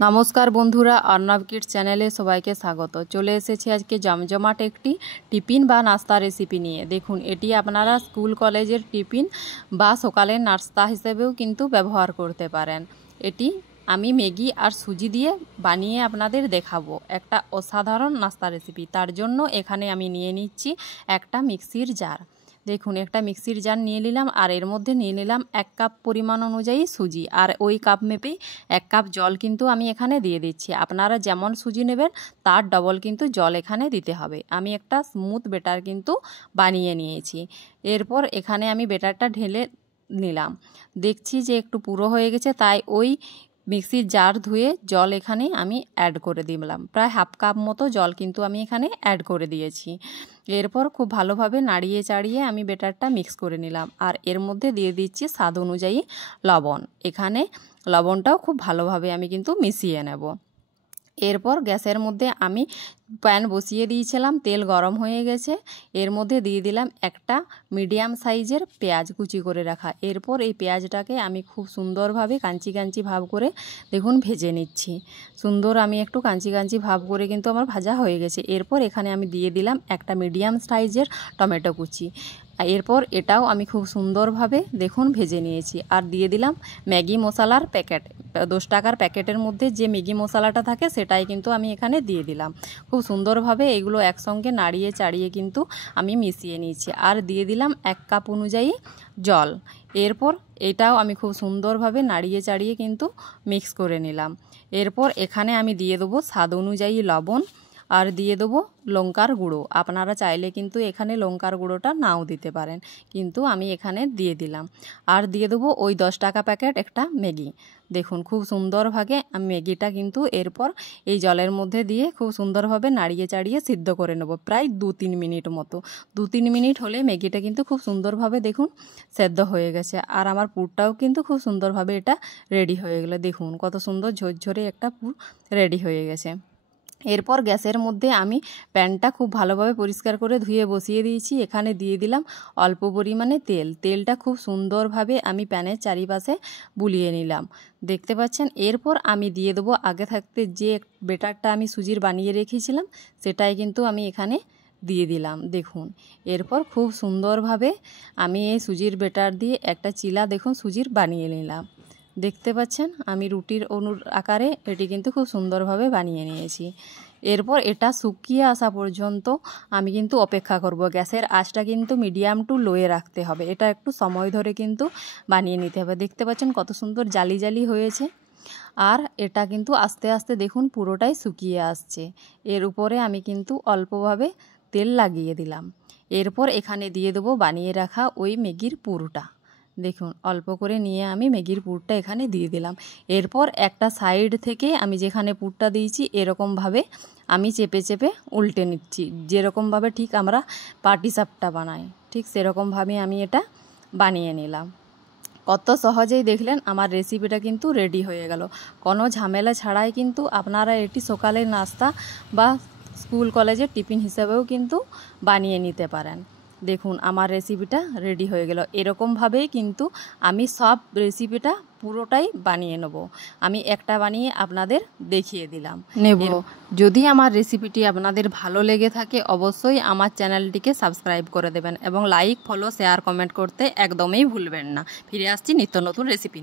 নমস্কার বন্ধুরা, অর্ণব কিডস চ্যানেলে সবাইকে স্বাগত। চলে এসেছি আজকে জমজমাট একটি টিফিন বা নাস্তা রেসিপি নিয়ে। দেখুন, এটি আপনারা স্কুল কলেজের টিফিন বা সকালের নাস্তা হিসেবেও কিন্তু ব্যবহার করতে পারেন। এটি আমি ম্যাগি আর সুজি দিয়ে বানিয়ে আপনাদের দেখাবো, একটা অসাধারণ নাস্তা রেসিপি। তার জন্য এখানে আমি নিয়ে নিচ্ছি একটা মিক্সির জার। দেখুন, একটা মিক্সির জার নিয়ে নিলাম আর এর মধ্যে নিয়ে নিলাম 1 কাপ পরিমাণ অনুযায়ী সুজি, আর ওই কাপ মেপেই 1 কাপ জল কিন্তু আমি এখানে দিয়ে দিচ্ছি। আপনারা যেমন সুজি নেবেন তার ডবল কিন্তু জল এখানে দিতে হবে। আমি একটা স্মুথ বেটার কিন্তু বানিয়ে নিয়েছি। এরপর এখানে আমি বেটারটা ঢেলে নিলাম। দেখছি যে একটু পুরো হয়ে গেছে, তাই ওই মিক্সির জার ধুয়ে জল এখানে আমি অ্যাড করে দিলাম। প্রায় 1/2 কাপ মতো জল কিন্তু আমি এখানে অ্যাড করে দিয়েছি। এরপর খুব ভালোভাবে নাড়িয়ে চাড়িয়ে আমি বেটারটা মিক্স করে নিলাম, আর এর মধ্যে দিয়ে দিচ্ছি স্বাদ অনুযায়ী লবণ। এখানে লবণটাও খুব ভালোভাবে আমি কিন্তু মিশিয়ে নেব। এরপর গ্যাসের মধ্যে আমি প্যান বসিয়ে দিয়েছিলাম, তেল গরম হয়ে গেছে। এর মধ্যে দিয়ে দিলাম একটা মিডিয়াম সাইজের পেঁয়াজ কুচি করে রাখা। এরপর এই পেঁয়াজটাকে আমি খুব সুন্দরভাবে কাঞ্চি কাঞ্চি ভাব করে দেখুন ভেজে নিচ্ছি। সুন্দর আমি একটু কাঞ্চি কাঞ্চি ভাব করে কিন্তু আমার ভাজা হয়ে গেছে। এরপর এখানে আমি দিয়ে দিলাম একটা মিডিয়াম সাইজের টমেটো কুচি। এরপর এটাও আমি খুব সুন্দরভাবে দেখুন ভেজে নিয়েছি। আর দিয়ে দিলাম ম্যাগি মশলার প্যাকেট। 10 টাকার প্যাকেটের মধ্যে যে ম্যাগি মশলাটা থাকে সেটাই কিন্তু আমি এখানে দিয়ে দিলাম। খুব সুন্দরভাবে এগুলো একসঙ্গে নাড়িয়ে চাড়িয়ে কিন্তু আমি মিশিয়ে নিয়েছি। আর দিয়ে দিলাম 1 কাপ অনুযায়ী জল। এরপর এটাও আমি খুব সুন্দরভাবে নাড়িয়ে চাড়িয়ে কিন্তু মিক্স করে নিলাম। এরপর এখানে আমি দিয়ে দেবো স্বাদ অনুযায়ী লবণ, আর দিয়ে দেবো লঙ্কার গুঁড়ো। আপনারা চাইলে কিন্তু এখানে লঙ্কার গুঁড়োটা নাও দিতে পারেন, কিন্তু আমি এখানে দিয়ে দিলাম। আর দিয়ে দেবো ওই 10 টাকা প্যাকেট একটা ম্যাগি। দেখুন, খুব সুন্দরভাবে আমি ম্যাগিটা কিন্তু এরপর এই জলের মধ্যে দিয়ে খুব সুন্দরভাবে নাড়িয়ে চাড়িয়ে সিদ্ধ করে নেব, প্রায় 2-3 মিনিট মতো। 2-3 মিনিট হলে ম্যাগিটা কিন্তু খুব সুন্দরভাবে দেখুন সেদ্ধ হয়ে গেছে। আর আমার পুরটাও কিন্তু খুব সুন্দরভাবে এটা রেডি হয়ে গেলো। দেখুন কত সুন্দর ঝরঝরে একটা পুর রেডি হয়ে গেছে। এরপর গ্যাসের মধ্যে আমি প্যানটা খুব ভালোভাবে পরিষ্কার করে ধুয়ে বসিয়ে দিয়েছি। এখানে দিয়ে দিলাম অল্প পরিমাণে তেল। তেলটা খুব সুন্দরভাবে আমি প্যানের চারিপাশে বুলিয়ে নিলাম, দেখতে পাচ্ছেন। এরপর আমি দিয়ে দেবো আগে থাকতে যে বেটারটা আমি সুজির বানিয়ে রেখেছিলাম সেটাই কিন্তু আমি এখানে দিয়ে দিলাম। দেখুন, এরপর খুব সুন্দরভাবে আমি এই সুজির বেটার দিয়ে একটা চিলা দেখুন সুজির বানিয়ে নিলাম। দেখতে পাচ্ছেন আমি রুটির আকারে এটি কিন্তু খুব সুন্দরভাবে বানিয়ে নিয়েছি। এরপর এটা শুকিয়ে আসা পর্যন্ত আমি কিন্তু অপেক্ষা করব। গ্যাসের আঁচটা কিন্তু মিডিয়াম টু লোয়ে রাখতে হবে। এটা একটু সময় ধরে কিন্তু বানিয়ে নিতে হবে। দেখতে পাচ্ছেন কত সুন্দর জালি জালি হয়েছে। আর এটা কিন্তু আস্তে আস্তে দেখুন পুরোটাই শুকিয়ে আসছে। এর উপরে আমি কিন্তু অল্পভাবে তেল লাগিয়ে দিলাম। এরপর এখানে দিয়ে দেবো বানিয়ে রাখা ওই ম্যাগির পুরটা। দেখুন, অল্প করে নিয়ে আমি ম্যাগির পুরটা এখানে দিয়ে দিলাম। এরপর একটা সাইড থেকে আমি যেখানে পুরটা দিয়েছি এরকমভাবে আমি চেপে চেপে উল্টে নিচ্ছি। যেরকমভাবে ঠিক আমরা পাটিসাপটা বানাই ঠিক সেরকমভাবে আমি এটা বানিয়ে নিলাম। কত সহজেই দেখলেন আমার রেসিপিটা কিন্তু রেডি হয়ে গেল। কোনো ঝামেলা ছাড়াই কিন্তু আপনারা এটি সকালের নাস্তা বা স্কুল কলেজের টিফিন হিসেবেও কিন্তু বানিয়ে নিতে পারেন। দেখুন আমার রেসিপিটা রেডি হয়ে গেল। এরকমভাবেই কিন্তু আমি সব রেসিপিটা পুরোটাই বানিয়ে নেব। আমি একটা বানিয়ে আপনাদের দেখিয়ে দিলাম নেব। যদি আমার রেসিপিটি আপনাদের ভালো লেগে থাকে অবশ্যই আমার চ্যানেলটিকে সাবস্ক্রাইব করে দেবেন এবং লাইক, ফলো, শেয়ার, কমেন্ট করতে একদমই ভুলবেন না। ফিরে আসছি নিত্য নতুন রেসিপি।